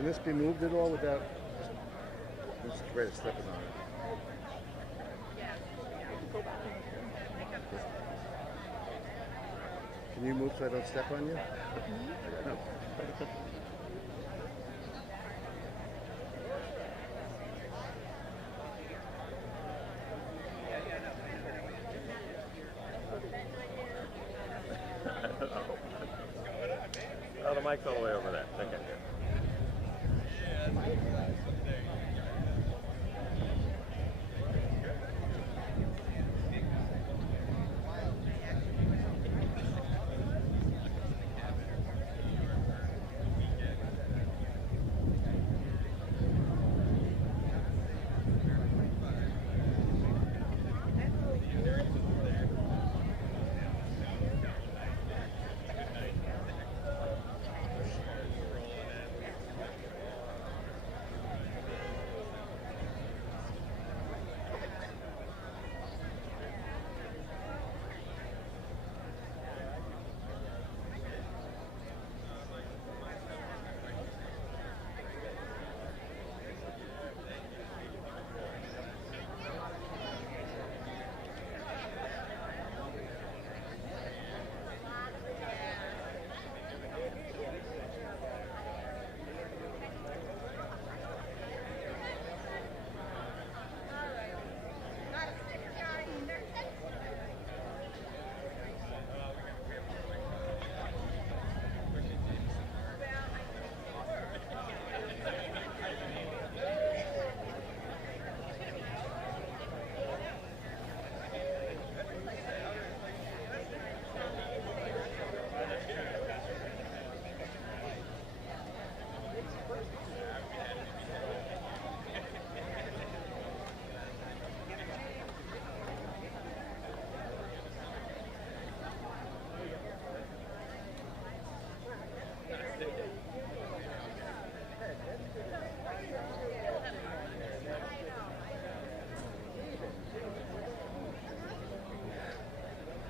Can this be moved at all without? I'm just afraid of stepping on it. Can you move so I don't step on you? No. Oh, the mic's all the way over there. Okay.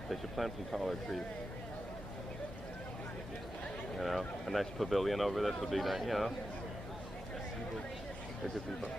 They should plant some taller trees. You know, a nice pavilion over this would be nice, you know. Look at people.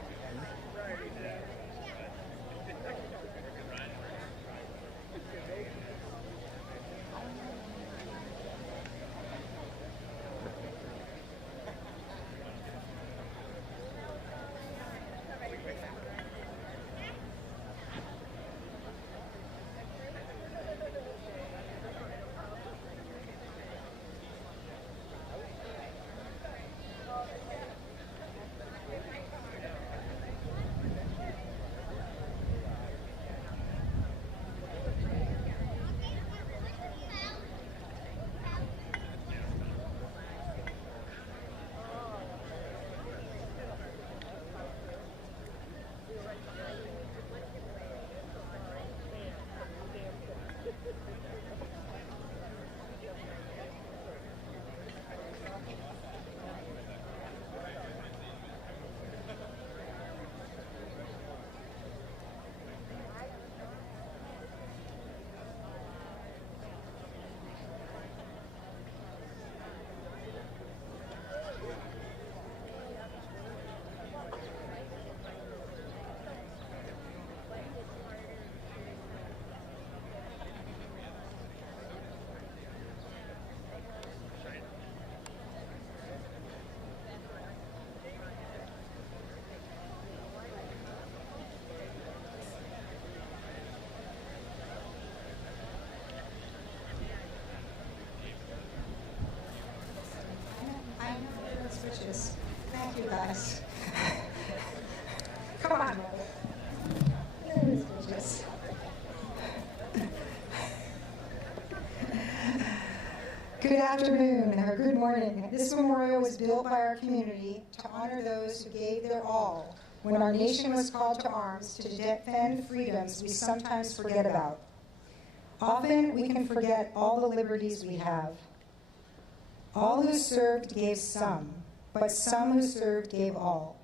Switches. Thank you, guys. Come on. Switches. Good afternoon, or good morning. This memorial was built by our community to honor those who gave their all when our nation was called to arms to defend freedoms we sometimes forget about. Often we can forget all the liberties we have. All who served gave some, but some who served gave all.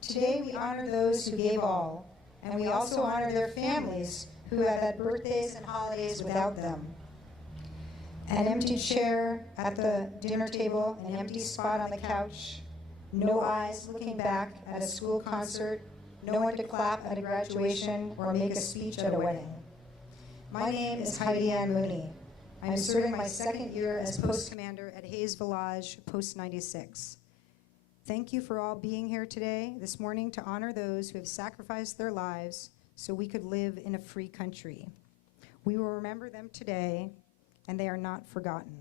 Today we honor those who gave all, and we also honor their families who have had birthdays and holidays without them. An empty chair at the dinner table, an empty spot on the couch, no eyes looking back at a school concert, no one to clap at a graduation or make a speech at a wedding. My name is Heidi Ann Mooney. I am serving my second year as post commander at Hayes Village, Post 96. Thank you for all being here today, this morning, to honor those who have sacrificed their lives so we could live in a free country. We will remember them today, and they are not forgotten.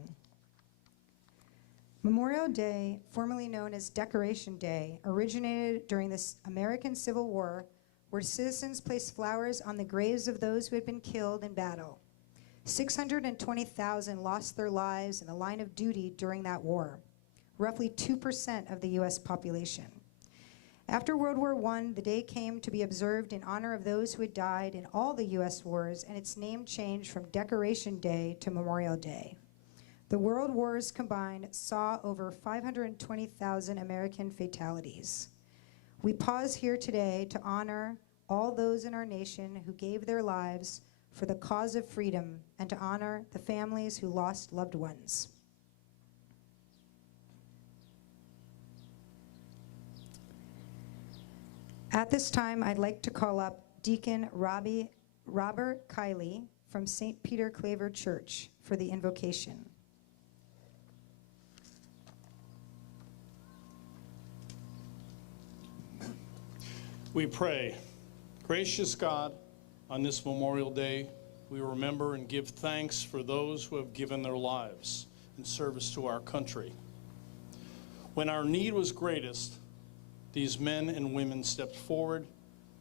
Memorial Day, formerly known as Decoration Day, originated during the American Civil War, where citizens placed flowers on the graves of those who had been killed in battle. 620,000 lost their lives in the line of duty during that war, roughly 2% of the U.S. population. After World War I, the day came to be observed in honor of those who had died in all the U.S. wars, and its name changed from Decoration Day to Memorial Day. The world wars combined saw over 520,000 American fatalities. We pause here today to honor all those in our nation who gave their lives for the cause of freedom and to honor the families who lost loved ones. At this time, I'd like to call up Deacon Robert Kiley from St. Peter Claver Church for the invocation. We pray. Gracious God, on this Memorial Day, we remember and give thanks for those who have given their lives in service to our country. When our need was greatest, these men and women stepped forward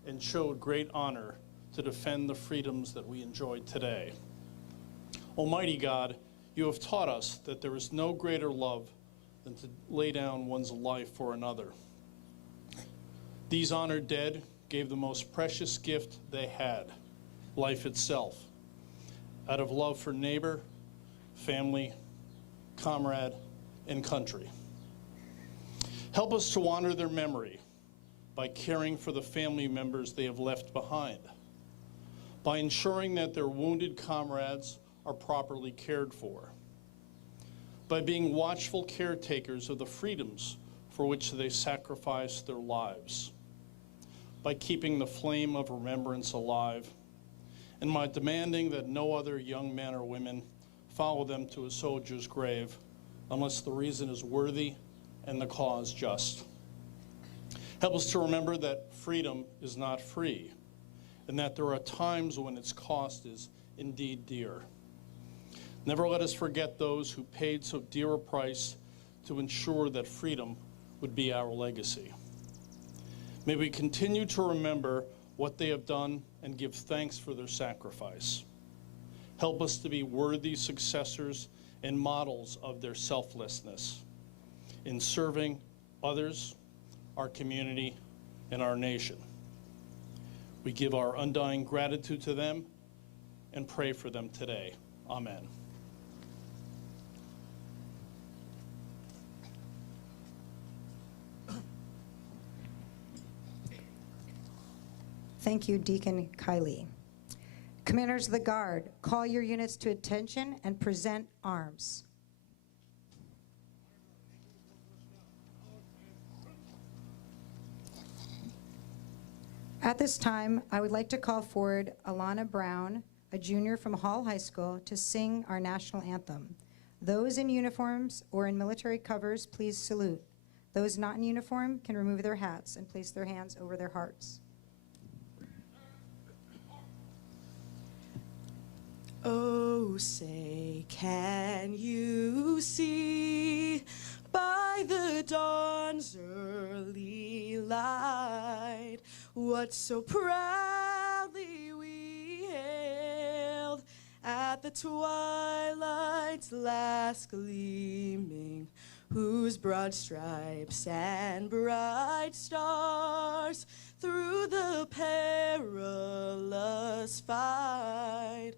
and showed great honor to defend the freedoms that we enjoy today. Almighty God, you have taught us that there is no greater love than to lay down one's life for another. These honored dead gave the most precious gift they had, life itself, out of love for neighbor, family, comrade, and country. Help us to honor their memory by caring for the family members they have left behind, by ensuring that their wounded comrades are properly cared for, by being watchful caretakers of the freedoms for which they sacrificed their lives, by keeping the flame of remembrance alive, and by demanding that no other young men or women follow them to a soldier's grave unless the reason is worthy and the cause just. Help us to remember that freedom is not free, and that there are times when its cost is indeed dear. Never let us forget those who paid so dear a price to ensure that freedom would be our legacy. May we continue to remember what they have done and give thanks for their sacrifice. Help us to be worthy successors and models of their selflessness in serving others, our community, and our nation. We give our undying gratitude to them and pray for them today. Amen. Thank you, Deacon Kiley. Commanders of the Guard, call your units to attention and present arms. At this time, I would like to call forward Alana Brown, a junior from Hall High School, to sing our national anthem. Those in uniforms or in military covers, please salute. Those not in uniform can remove their hats and place their hands over their hearts. Oh, say, can you see by the dawn's early light what so proudly we hailed at the twilight's last gleaming, whose broad stripes and bright stars through the perilous fight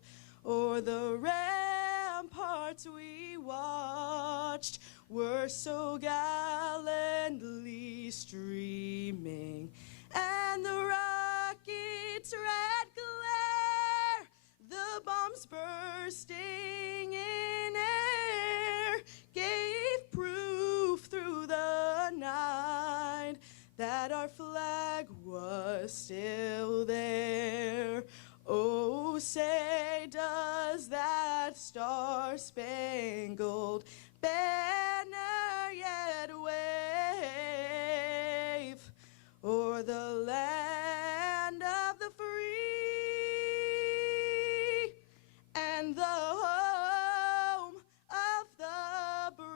o'er the ramparts we watched were so gallantly streaming, and the rocket's red glare, the bombs bursting in air, gave proof through the night was still there. Oh, say does that star-spangled banner yet wave o'er the land of the free and the home of the brave.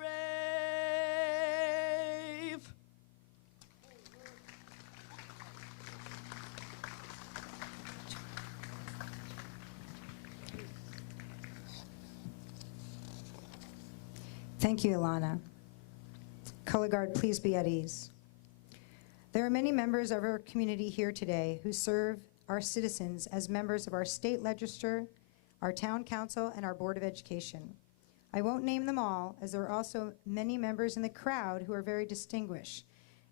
Thank you, Ilana. Color Guard, please be at ease. There are many members of our community here today who serve our citizens as members of our state legislature, our town council, and our Board of Education. I won't name them all, as there are also many members in the crowd who are very distinguished.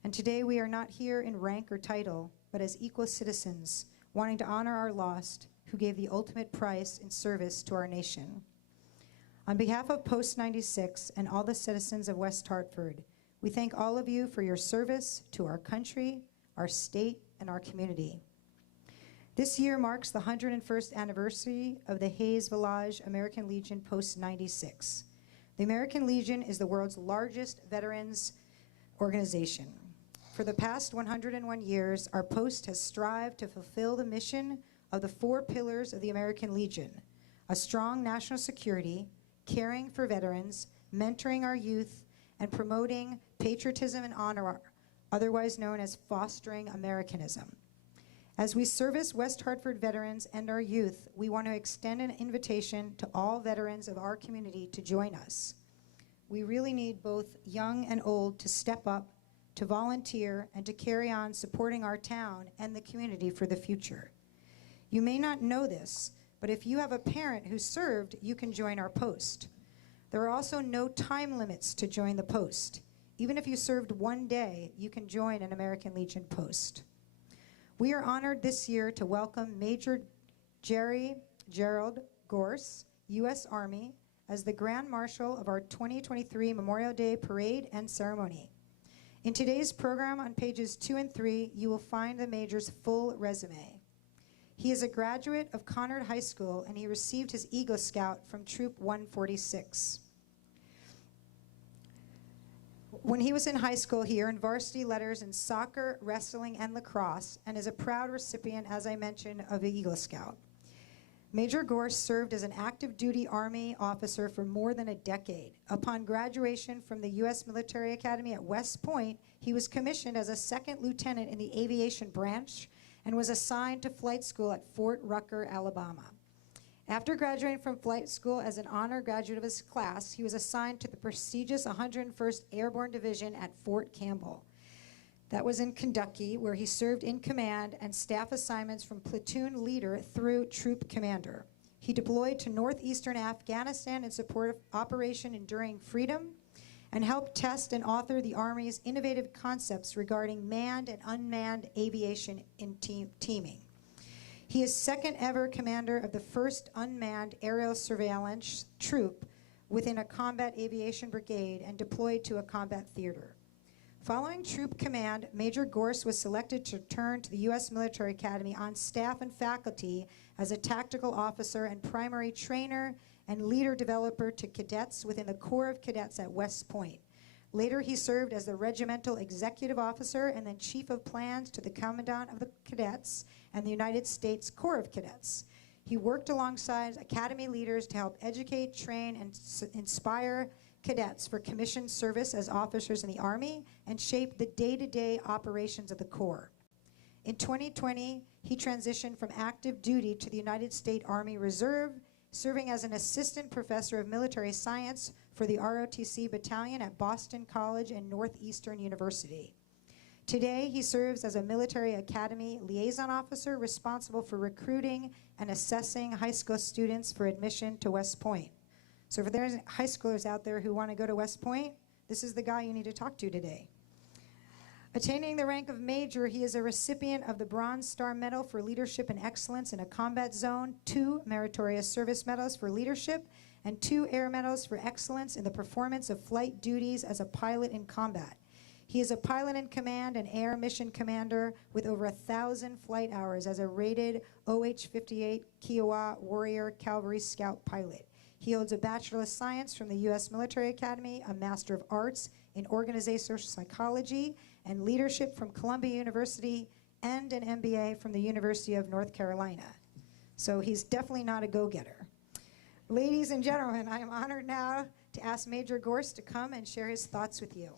And today we are not here in rank or title, but as equal citizens, wanting to honor our lost, who gave the ultimate price in service to our nation. On behalf of Post 96 and all the citizens of West Hartford, we thank all of you for your service to our country, our state, and our community. This year marks the 101st anniversary of the Hayes Village American Legion Post 96. The American Legion is the world's largest veterans organization. For the past 101 years, our post has strived to fulfill the mission of the 4 pillars of the American Legion: a strong national security, caring for veterans, mentoring our youth, and promoting patriotism and honor, otherwise known as fostering Americanism. As we service West Hartford veterans and our youth, we want to extend an invitation to all veterans of our community to join us. We really need both young and old to step up, to volunteer, and to carry on supporting our town and the community for the future. You may not know this, but if you have a parent who served, you can join our post. There are also no time limits to join the post. Even if you served 1 day, you can join an American Legion post. We are honored this year to welcome Major Gerald Gorse, U.S. Army, as the Grand Marshal of our 2023 Memorial Day Parade and Ceremony. In today's program on pages 2 and 3, you will find the Major's full resume. He is a graduate of Conard High School, and he received his Eagle Scout from Troop 146. When he was in high school, he earned varsity letters in soccer, wrestling, and lacrosse, and is a proud recipient, as I mentioned, of the Eagle Scout. Major Gorse served as an active duty Army officer for more than a decade. Upon graduation from the U.S. Military Academy at West Point, he was commissioned as a second lieutenant in the aviation branch and was assigned to flight school at Fort Rucker, Alabama. After graduating from flight school as an honor graduate of his class, he was assigned to the prestigious 101st Airborne Division at Fort Campbell. That was in Kentucky, where he served in command and staff assignments from platoon leader through troop commander. He deployed to northeastern Afghanistan in support of Operation Enduring Freedom and helped test and author the Army's innovative concepts regarding manned and unmanned aviation in teaming. He is second ever commander of the 1st Unmanned Aerial Surveillance Troop within a combat aviation brigade and deployed to a combat theater. Following troop command, Major Gorse was selected to return to the U.S. Military Academy on staff and faculty as a tactical officer and primary trainer and leader developer to cadets within the Corps of Cadets at West Point. Later, he served as the regimental executive officer and then chief of plans to the commandant of the cadets and the United States Corps of Cadets. He worked alongside academy leaders to help educate, train, and inspire cadets for commissioned service as officers in the Army and shape the day-to-day operations of the Corps. In 2020, he transitioned from active duty to the United States Army Reserve, serving as an assistant professor of military science for the ROTC Battalion at Boston College and Northeastern University. Today, he serves as a military academy liaison officer responsible for recruiting and assessing high school students for admission to West Point. So if there's high schoolers out there who want to go to West Point, this is the guy you need to talk to today. Attaining the rank of major, he is a recipient of the Bronze Star Medal for Leadership and Excellence in a Combat Zone, 2 Meritorious Service Medals for Leadership, and 2 Air Medals for Excellence in the Performance of Flight Duties as a Pilot in Combat. He is a pilot in command and air mission commander with over 1,000 flight hours as a rated OH-58 Kiowa Warrior Cavalry Scout pilot. He holds a Bachelor of Science from the U.S. Military Academy, a Master of Arts in Organizational Psychology and Leadership from Columbia University, and an MBA from the University of North Carolina. So he's definitely not a go-getter. Ladies and gentlemen, I am honored now to ask Major Gorse to come and share his thoughts with you.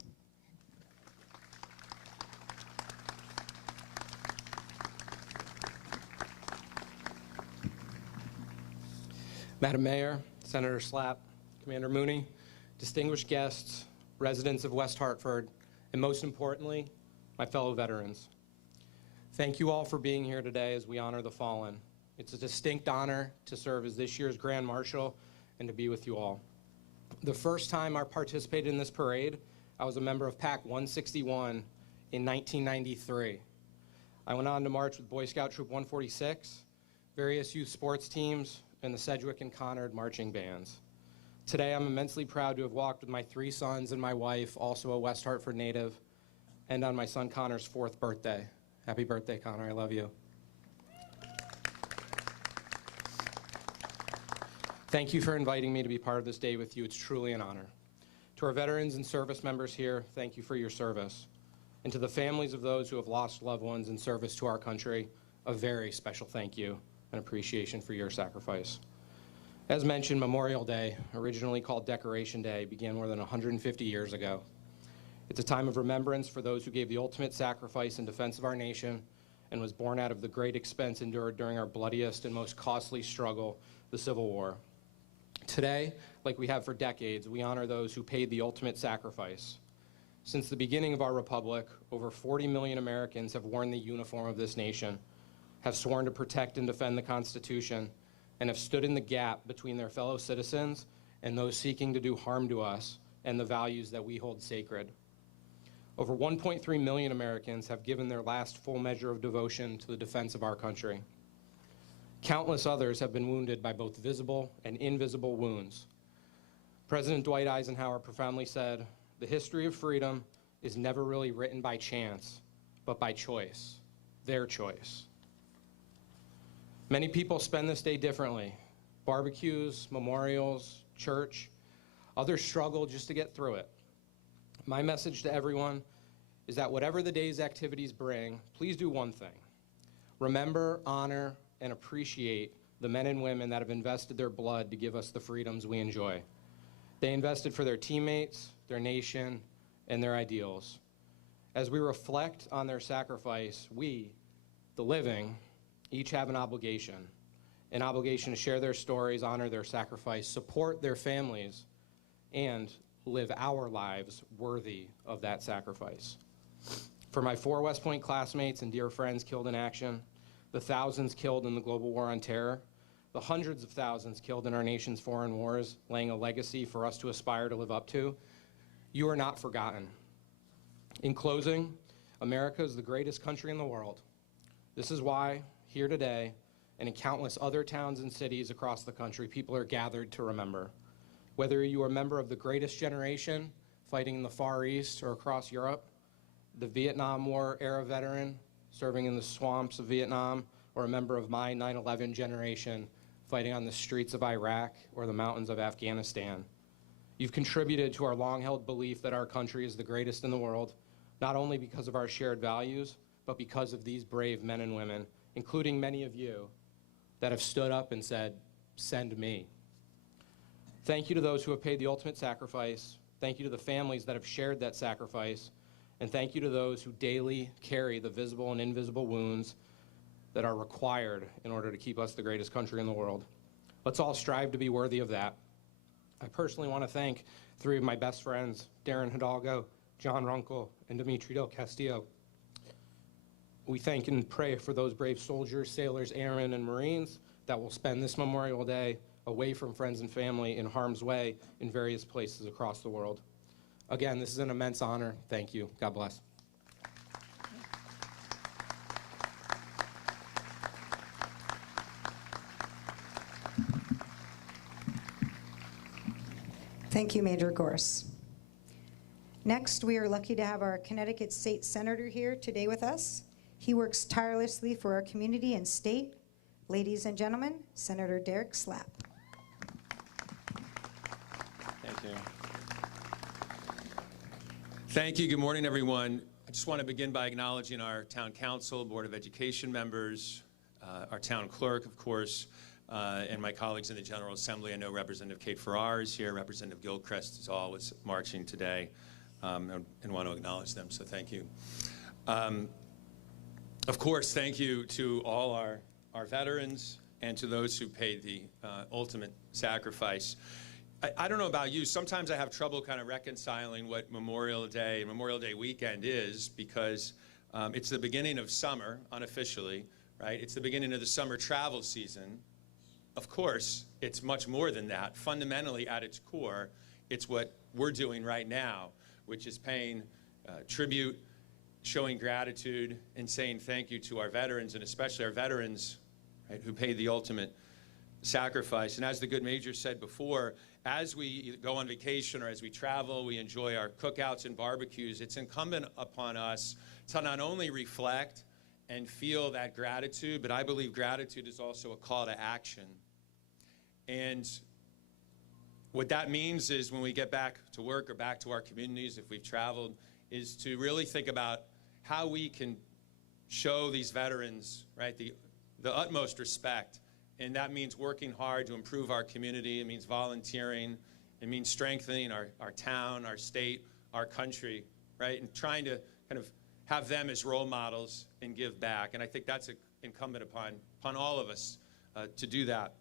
Madam Mayor, Senator Slapp, Commander Mooney, distinguished guests, residents of West Hartford, and most importantly, my fellow veterans. Thank you all for being here today as we honor the fallen. It's a distinct honor to serve as this year's Grand Marshal and to be with you all. The first time I participated in this parade, I was a member of PAC 161 in 1993. I went on to march with Boy Scout Troop 146, various youth sports teams, and the Sedgwick and Conard marching bands. Today, I'm immensely proud to have walked with my 3 sons and my wife, also a West Hartford native, and on my son Connor's 4th birthday. Happy birthday, Connor, I love you. Thank you for inviting me to be part of this day with you. It's truly an honor. To our veterans and service members here, thank you for your service. And to the families of those who have lost loved ones in service to our country, a very special thank you and appreciation for your sacrifice. As mentioned, Memorial Day, originally called Decoration Day, began more than 150 years ago. It's a time of remembrance for those who gave the ultimate sacrifice in defense of our nation and was born out of the great expense endured during our bloodiest and most costly struggle, the Civil War. Today, like we have for decades, we honor those who paid the ultimate sacrifice. Since the beginning of our republic, over 40 million Americans have worn the uniform of this nation, have sworn to protect and defend the Constitution, and have stood in the gap between their fellow citizens and those seeking to do harm to us and the values that we hold sacred. Over 1.3 million Americans have given their last full measure of devotion to the defense of our country. Countless others have been wounded by both visible and invisible wounds. President Dwight Eisenhower profoundly said, "The history of freedom is never really written by chance, but by choice, their choice." Many people spend this day differently. Barbecues, memorials, church. Others struggle just to get through it. My message to everyone is that whatever the day's activities bring, please do one thing. Remember, honor, and appreciate the men and women that have invested their blood to give us the freedoms we enjoy. They invested for their teammates, their nation, and their ideals. As we reflect on their sacrifice, we, the living, each have an obligation to share their stories, honor their sacrifice, support their families, and live our lives worthy of that sacrifice. For my 4 West Point classmates and dear friends killed in action, the thousands killed in the global war on terror, the hundreds of thousands killed in our nation's foreign wars, laying a legacy for us to aspire to live up to, you are not forgotten. In closing, America is the greatest country in the world. This is why, here today, and in countless other towns and cities across the country, people are gathered to remember. Whether you are a member of the greatest generation fighting in the Far East or across Europe, the Vietnam War era veteran serving in the swamps of Vietnam, or a member of my 9/11 generation fighting on the streets of Iraq or the mountains of Afghanistan, you've contributed to our long-held belief that our country is the greatest in the world, not only because of our shared values, but because of these brave men and women, including many of you that have stood up and said, "Send me." Thank you to those who have paid the ultimate sacrifice. Thank you to the families that have shared that sacrifice. And thank you to those who daily carry the visible and invisible wounds that are required in order to keep us the greatest country in the world. Let's all strive to be worthy of that. I personally want to thank 3 of my best friends, Darren Hidalgo, John Runkle, and Dimitri Del Castillo. We thank and pray for those brave soldiers, sailors, airmen, and Marines that will spend this Memorial Day away from friends and family in harm's way in various places across the world. Again, this is an immense honor. Thank you. God bless. Thank you, Major Gorse. Next, we are lucky to have our Connecticut State Senator here today with us. He works tirelessly for our community and state. Ladies and gentlemen, Senator Derek Slapp. Thank you. Thank you. Good morning, everyone. I just want to begin by acknowledging our Town Council, Board of Education members, our Town Clerk, of course, and my colleagues in the General Assembly. I know Representative Kate Farrar is here. Representative Gilchrist is always marching today, and want to acknowledge them, so thank you. Of course, thank you to all our veterans and to those who paid the ultimate sacrifice. I don't know about you, sometimes I have trouble kind of reconciling what Memorial Day and Memorial Day weekend is, because it's the beginning of summer, unofficially, right? It's the beginning of the summer travel season. Of course, it's much more than that. Fundamentally, at its core, it's what we're doing right now, which is paying tribute, showing gratitude, and saying thank you to our veterans, and especially our veterans, right, who paid the ultimate sacrifice. And as the good major said before, as we go on vacation or as we travel, we enjoy our cookouts and barbecues, it's incumbent upon us to not only reflect and feel that gratitude, but I believe gratitude is also a call to action. And what that means is when we get back to work or back to our communities, if we've traveled, is to really think about how we can show these veterans, right, the utmost respect. And that means working hard to improve our community. It means volunteering. It means strengthening our town, our state, our country, right? And trying to kind of have them as role models and give back. And I think that's incumbent upon all of us to do that.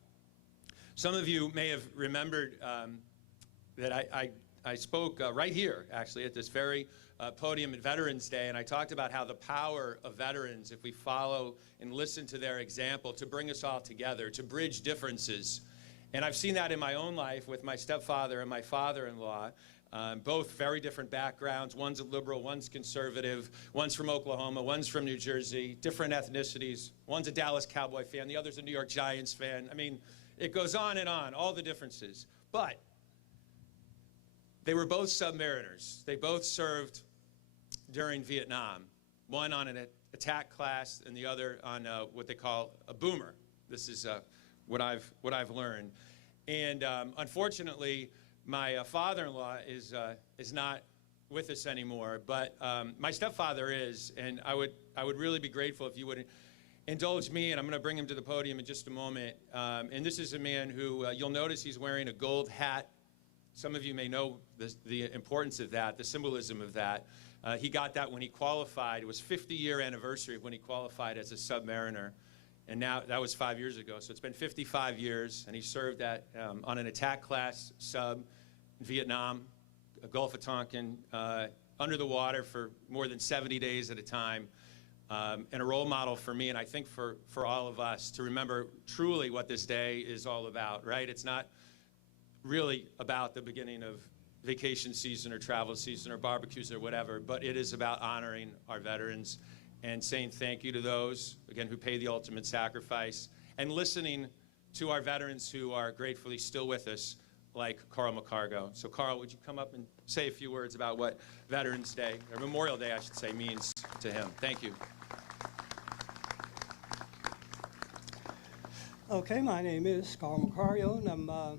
Some of you may have remembered that I spoke right here, actually, at this very podium at Veterans Day, and I talked about how the power of veterans, if we follow and listen to their example, to bring us all together, to bridge differences. And I've seen that in my own life with my stepfather and my father-in-law, both very different backgrounds. One's a liberal, one's conservative, one's from Oklahoma, one's from New Jersey, different ethnicities. One's a Dallas Cowboy fan, the other's a New York Giants fan. I mean, it goes on, all the differences. But they were both submariners. They both served during Vietnam, one on an attack class and the other on what they call a boomer. This is what I've learned. And unfortunately, my father-in-law is not with us anymore, but my stepfather is, and I would really be grateful if you would indulge me, and I'm going to bring him to the podium in just a moment. And this is a man who, you'll notice he's wearing a gold hat. Some of you may know the importance of that, the symbolism of that. He got that when he qualified. It was 50-year anniversary of when he qualified as a submariner. And now, that was 5 years ago, so it's been 55 years, and he served on an attack class sub in Vietnam, Gulf of Tonkin, under the water for more than 70 days at a time, and a role model for me, and I think for all of us, to remember truly what this day is all about, right? It's not really about the beginning of vacation season or travel season or barbecues or whatever, but it is about honoring our veterans and saying thank you to those, again, who pay the ultimate sacrifice, and listening to our veterans who are gratefully still with us, like Carl McCargo. So Carl, would you come up and say a few words about what Veterans Day, or Memorial Day, I should say, means to him? Thank you. Okay, my name is Carl McCargo, and I'm a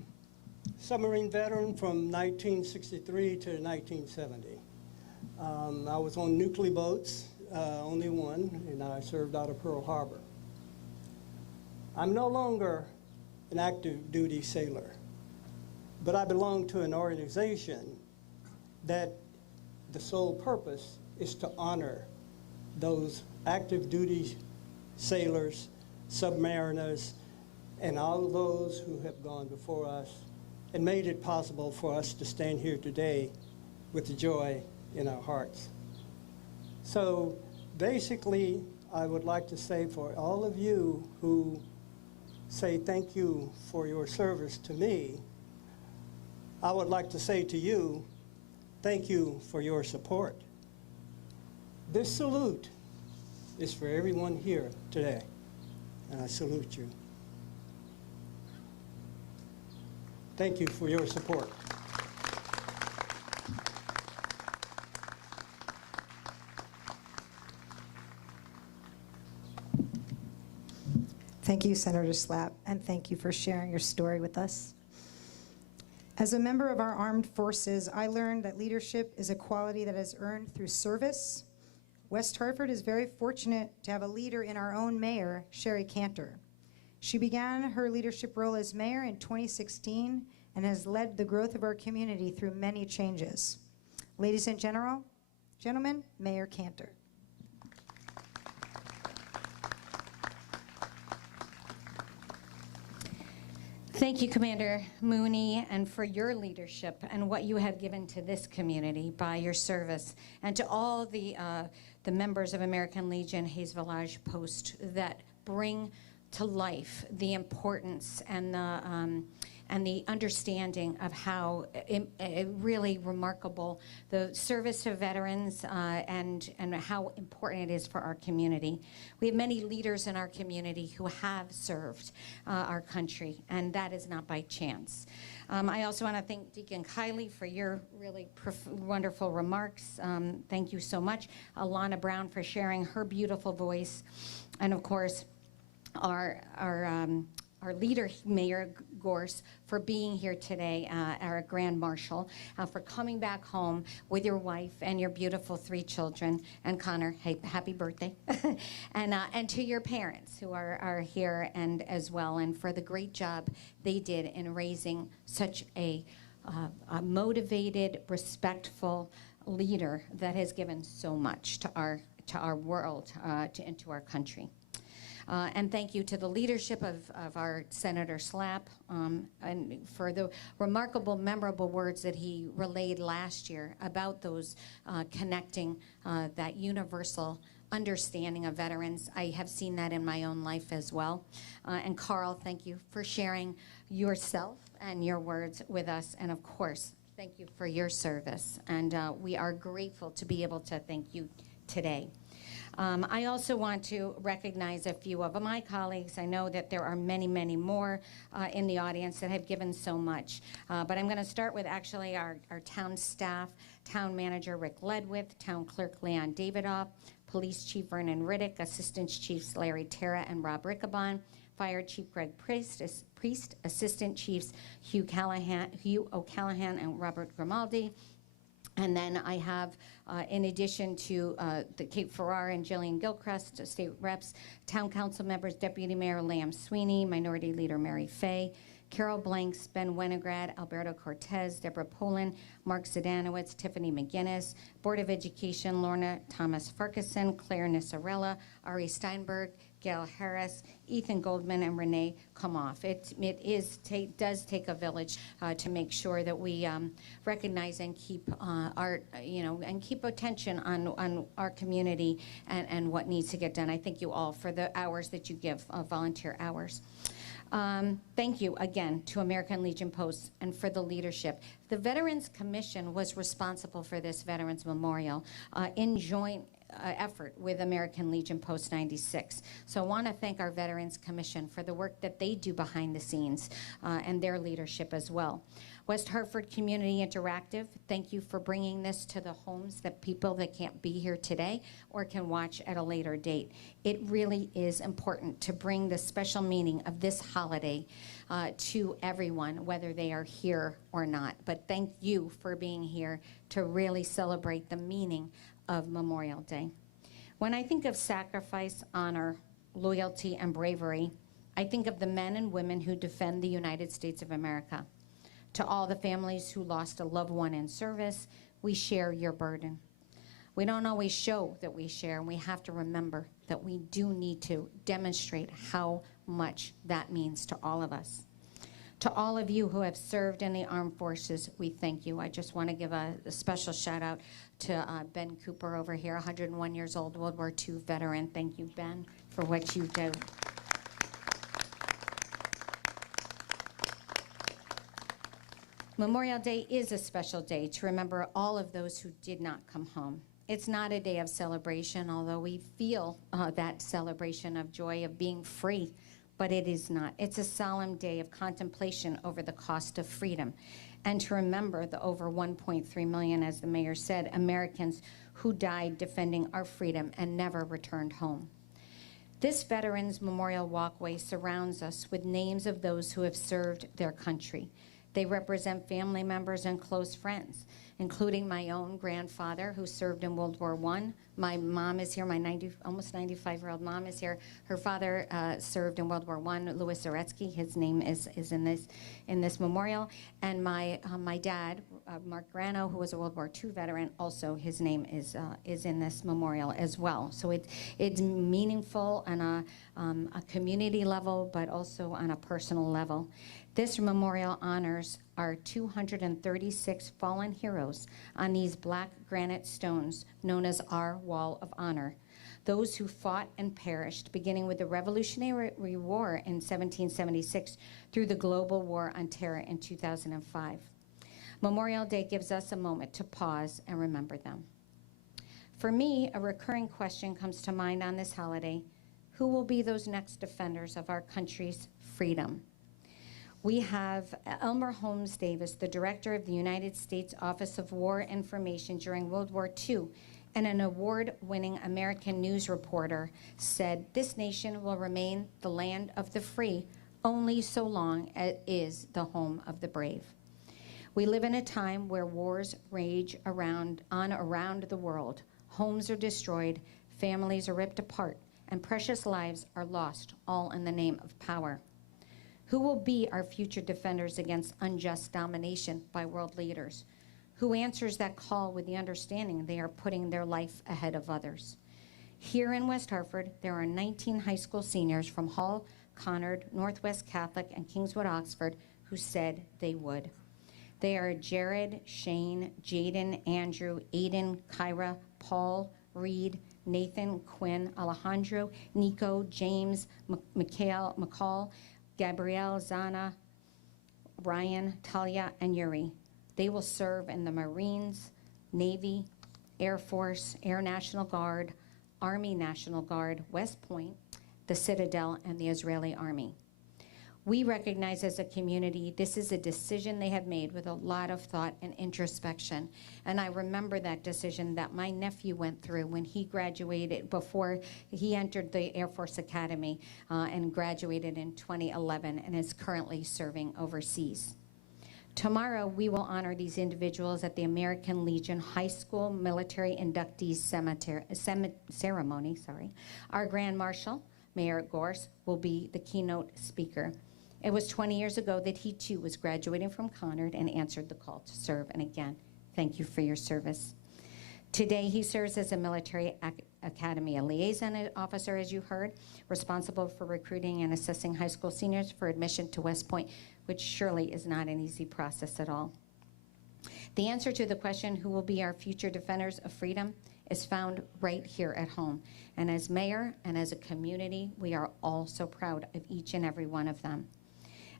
submarine veteran from 1963 to 1970. I was on nuclear boats, only one, and I served out of Pearl Harbor. I'm no longer an active duty sailor, but I belong to an organization that the sole purpose is to honor those active duty sailors, submariners, and all of those who have gone before us and made it possible for us to stand here today with the joy in our hearts. So basically, I would like to say for all of you who say thank you for your service to me, I would like to say to you, thank you for your support. This salute is for everyone here today, and I salute you. Thank you for your support. Thank you, Senator Slapp, and thank you for sharing your story with us. As a member of our armed forces, I learned that leadership is a quality that is earned through service. West Hartford is very fortunate to have a leader in our own mayor, Sherry Cantor. She began her leadership role as mayor in 2016 and has led the growth of our community through many changes. Ladies and gentlemen, Mayor Cantor. Thank you, Commander Mooney, and for your leadership and what you have given to this community by your service, and to all the members of American Legion Hayes Village Post that bring to life the importance and the understanding of how really remarkable the service to veterans and how important it is for our community. We have many leaders in our community who have served our country, and that is not by chance. I also want to thank Deacon Kiley for your really wonderful remarks. Thank you so much. Alana Brown for sharing her beautiful voice. And of course, our leader, Mayor Gorse, for being here today, our Grand Marshal, for coming back home with your wife and your beautiful 3 children, and Connor, hey, happy birthday, and to your parents who are here and as well, and for the great job they did in raising such a motivated, respectful leader that has given so much to our world and to our country. And thank you to the leadership of our Senator Slapp and for the remarkable, memorable words that he relayed last year about those connecting that universal understanding of veterans. I have seen that in my own life as well. And Carl, thank you for sharing yourself and your words with us. And of course, thank you for your service. And we are grateful to be able to thank you today. I also want to recognize a few of my colleagues. I know that there are many, many more in the audience that have given so much. But I'm going to start with actually our town staff, Town Manager Rick Ledwith, Town Clerk Leon Davidoff, Police Chief Vernon Riddick, Assistant Chiefs Larry Terra and Rob Riccabon, Fire Chief Greg Priest, Assistant Chiefs Hugh O'Callahan and Robert Grimaldi. And then I have, in addition to the Kate Farrar and Jillian Gilchrist, state reps, town council members, Deputy Mayor Lam Sweeney, Minority Leader Mary Fay, Carol Blanks, Ben Winograd, Alberto Cortez, Deborah Poland, Mark Zadanowitz, Tiffany McGinnis, Board of Education, Lorna Thomas Farquharson, Claire Nisarella, Ari Steinberg, Gail Harris, Ethan Goldman, and Renee Kamoff. It does take a village to make sure that we recognize and keep keep attention on our community and what needs to get done. I thank you all for the hours that you give, volunteer hours. Thank you again to American Legion Post and for the leadership. The Veterans Commission was responsible for this Veterans Memorial in joint effort with American Legion Post 96. So I want to thank our Veterans Commission for the work that they do behind the scenes and their leadership as well. West Hartford Community Interactive, thank you for bringing this to the homes that people that can't be here today or can watch at a later date. It really is important to bring the special meaning of this holiday to everyone, whether they are here or not. But thank you for being here to really celebrate the meaning of Memorial Day. When I think of sacrifice, honor, loyalty, and bravery, I think of the men and women who defend the United States of America. To all the families who lost a loved one in service, we share your burden. We don't always show that we share, and we have to remember that we do need to demonstrate how much that means to all of us. To all of you who have served in the armed forces, we thank you. I just want to give a special shout out to Ben Cooper over here, 101 years old, World War II veteran. Thank you, Ben, for what you do. Memorial Day is a special day to remember all of those who did not come home. It's not a day of celebration, although we feel that celebration of joy of being free, but it is not. It's a solemn day of contemplation over the cost of freedom, and to remember the over 1.3 million, as the mayor said, Americans who died defending our freedom and never returned home. This Veterans Memorial Walkway surrounds us with names of those who have served their country. They represent family members and close friends, including my own grandfather who served in World War I. My mom is here, my almost 95-year-old mom is here. Her father served in World War I, Louis Zaretsky. His name is in this memorial. And my dad, Mark Grano, who was a World War II veteran, also his name is in this memorial as well. So it's meaningful on a community level, but also on a personal level. This memorial honors our 236 fallen heroes on these black granite stones known as our Wall of Honor. Those who fought and perished, beginning with the Revolutionary War in 1776 through the global war on terror in 2005. Memorial Day gives us a moment to pause and remember them. For me, a recurring question comes to mind on this holiday: who will be those next defenders of our country's freedom? We have Elmer Holmes Davis, the director of the United States Office of War Information during World War II, and an award-winning American news reporter, said, "This nation will remain the land of the free only so long as it is the home of the brave." We live in a time where wars rage around the world. Homes are destroyed, families are ripped apart, and precious lives are lost, all in the name of power. Who will be our future defenders against unjust domination by world leaders? Who answers that call with the understanding they are putting their life ahead of others? Here in West Hartford, there are 19 high school seniors from Hull, Conard, Northwest Catholic, and Kingswood Oxford who said they would. They are Jared, Shane, Jaden, Andrew, Aiden, Kyra, Paul, Reed, Nathan, Quinn, Alejandro, Nico, James, McCall, Gabrielle, Zana, Ryan, Talia, and Yuri. They will serve in the Marines, Navy, Air Force, Air National Guard, Army National Guard, West Point, the Citadel, and the Israeli Army. We recognize as a community this is a decision they have made with a lot of thought and introspection. And I remember that decision that my nephew went through when he graduated, before he entered the Air Force Academy and graduated in 2011 and is currently serving overseas. Tomorrow, we will honor these individuals at the American Legion High School Military Inductees Ceremony. Our Grand Marshal, Mayor Gorse, will be the keynote speaker. It was 20 years ago that he too was graduating from Conard and answered the call to serve. And again, thank you for your service. Today, he serves as a military academy, a liaison officer, as you heard, responsible for recruiting and assessing high school seniors for admission to West Point, which surely is not an easy process at all. The answer to the question, who will be our future defenders of freedom, is found right here at home. And as mayor and as a community, we are all so proud of each and every one of them.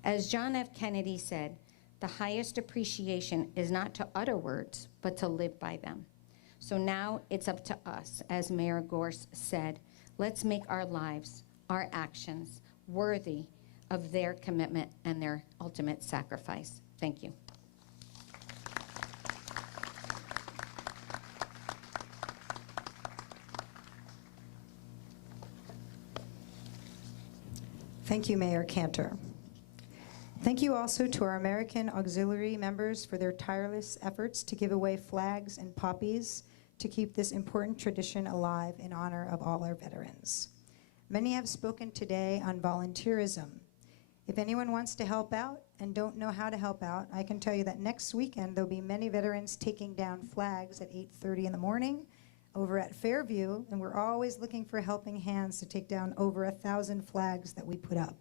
As John F. Kennedy said, the highest appreciation is not to utter words, but to live by them. So now it's up to us, as Mayor Gorse said, let's make our lives, our actions, worthy of their commitment and their ultimate sacrifice. Thank you. Thank you, Mayor Cantor. Thank you also to our American Auxiliary members for their tireless efforts to give away flags and poppies to keep this important tradition alive in honor of all our veterans. Many have spoken today on volunteerism. If anyone wants to help out and don't know how to help out, I can tell you that next weekend there'll be many veterans taking down flags at 8:30 in the morning over at Fairview, and we're always looking for helping hands to take down over 1,000 flags that we put up.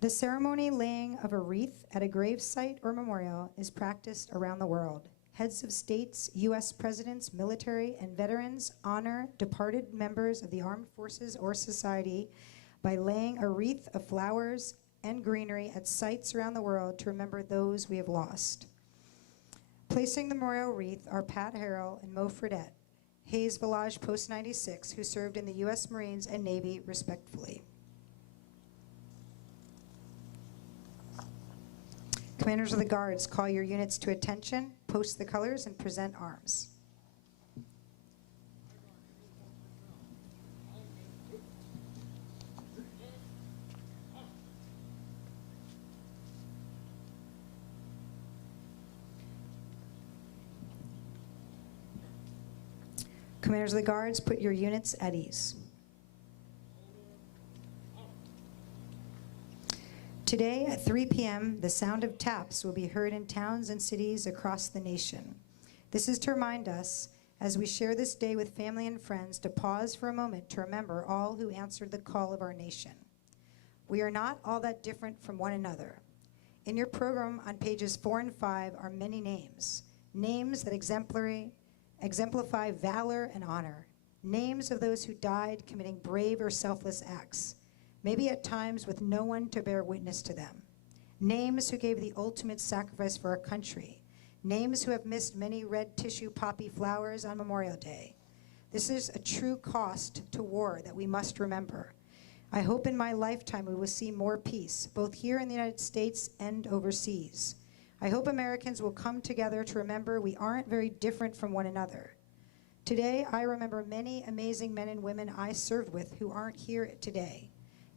The ceremony laying of a wreath at a grave site or memorial is practiced around the world. Heads of states, U.S. presidents, military, and veterans honor departed members of the armed forces or society by laying a wreath of flowers and greenery at sites around the world to remember those we have lost. Placing the memorial wreath are Pat Harrell and Mo Fredette, Hayes Village Post 96, who served in the U.S. Marines and Navy respectively. Commanders of the Guards, call your units to attention, post the colors, and present arms. Commanders of the Guards, put your units at ease. Today at 3 p.m., the sound of taps will be heard in towns and cities across the nation. This is to remind us, as we share this day with family and friends, to pause for a moment to remember all who answered the call of our nation. We are not all that different from one another. In your program on pages 4 and 5 are many names that exemplify valor and honor, names of those who died committing brave or selfless acts, maybe at times with no one to bear witness to them, names who gave the ultimate sacrifice for our country, names who have missed many red tissue poppy flowers on Memorial Day. This is a true cost to war that we must remember. I hope in my lifetime we will see more peace, both here in the United States and overseas. I hope Americans will come together to remember we aren't very different from one another. Today, I remember many amazing men and women I served with who aren't here today.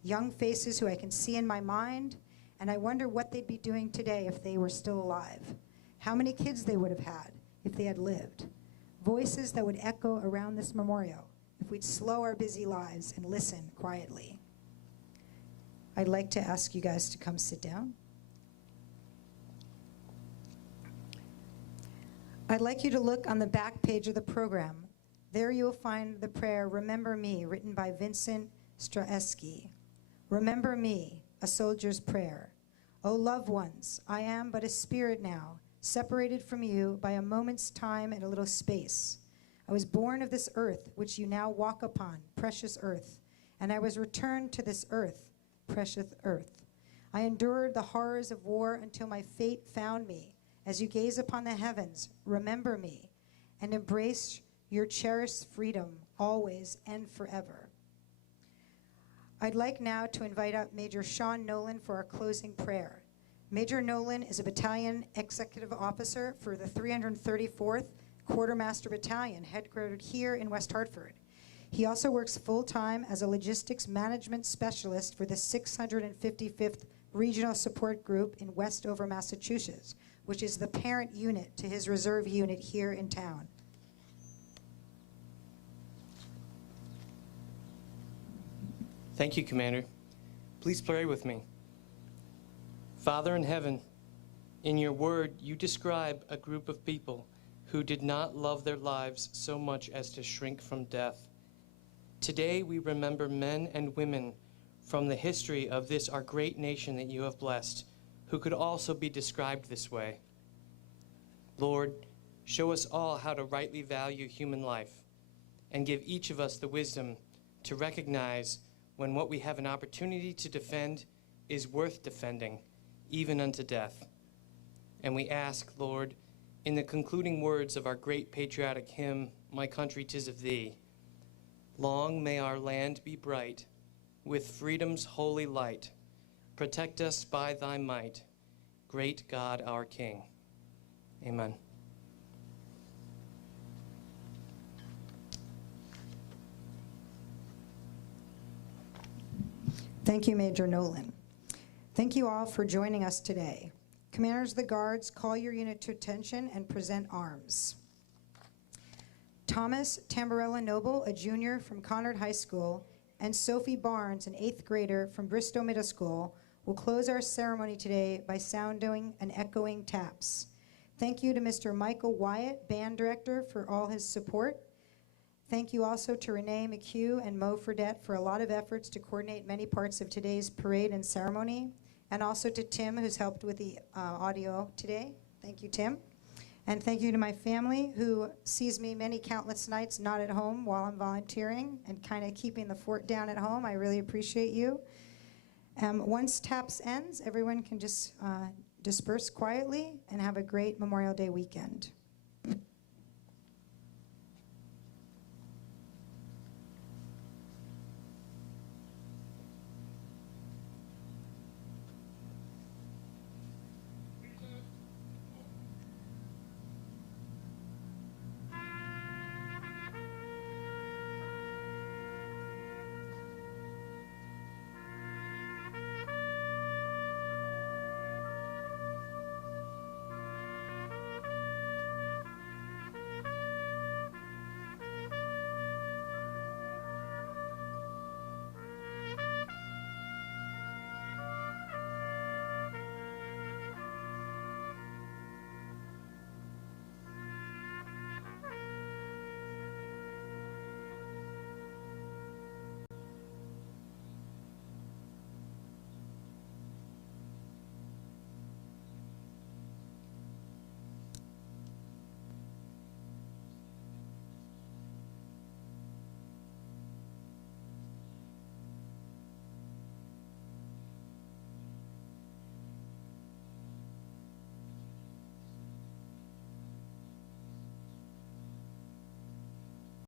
Young faces who I can see in my mind, and I wonder what they'd be doing today if they were still alive. How many kids they would have had if they had lived. Voices that would echo around this memorial if we'd slow our busy lives and listen quietly. I'd like to ask you guys to come sit down. I'd like you to look on the back page of the program. There you'll find the prayer, Remember Me, written by Vincent Straesky. Remember me, a soldier's prayer. O loved ones, I am but a spirit now, separated from you by a moment's time and a little space. I was born of this earth, which you now walk upon, precious earth, and I was returned to this earth, precious earth. I endured the horrors of war until my fate found me. As you gaze upon the heavens, remember me, and embrace your cherished freedom always and forever. I'd like now to invite up Major Sean Nolan for our closing prayer. Major Nolan is a battalion executive officer for the 334th Quartermaster Battalion, headquartered here in West Hartford. He also works full-time as a logistics management specialist for the 655th Regional Support Group in Westover, Massachusetts, which is the parent unit to his reserve unit here in town. Thank you, Commander. Please pray with me. Father in heaven, in your word, you describe a group of people who did not love their lives so much as to shrink from death. Today, we remember men and women from the history of this, our great nation that you have blessed, who could also be described this way. Lord, show us all how to rightly value human life and give each of us the wisdom to recognize when what we have an opportunity to defend is worth defending, even unto death. And we ask, Lord, in the concluding words of our great patriotic hymn, My Country 'Tis of Thee, long may our land be bright with freedom's holy light. Protect us by thy might, great God our King. Amen. Thank you, Major Nolan. Thank you all for joining us today. Commanders of the Guards, call your unit to attention and present arms. Thomas Tamburella Noble, a junior from Conard High School, and Sophie Barnes, an 8th grader from Bristow Middle School, will close our ceremony today by sounding and echoing taps. Thank you to Mr. Michael Wyatt, band director, for all his support. Thank you also to Renee McHugh and Mo Fredette for a lot of efforts to coordinate many parts of today's parade and ceremony, and also to Tim, who's helped with the audio today. Thank you, Tim. And thank you to my family, who sees me many countless nights not at home while I'm volunteering and kind of keeping the fort down at home. I really appreciate you. Once TAPS ends, everyone can just disperse quietly and have a great Memorial Day weekend.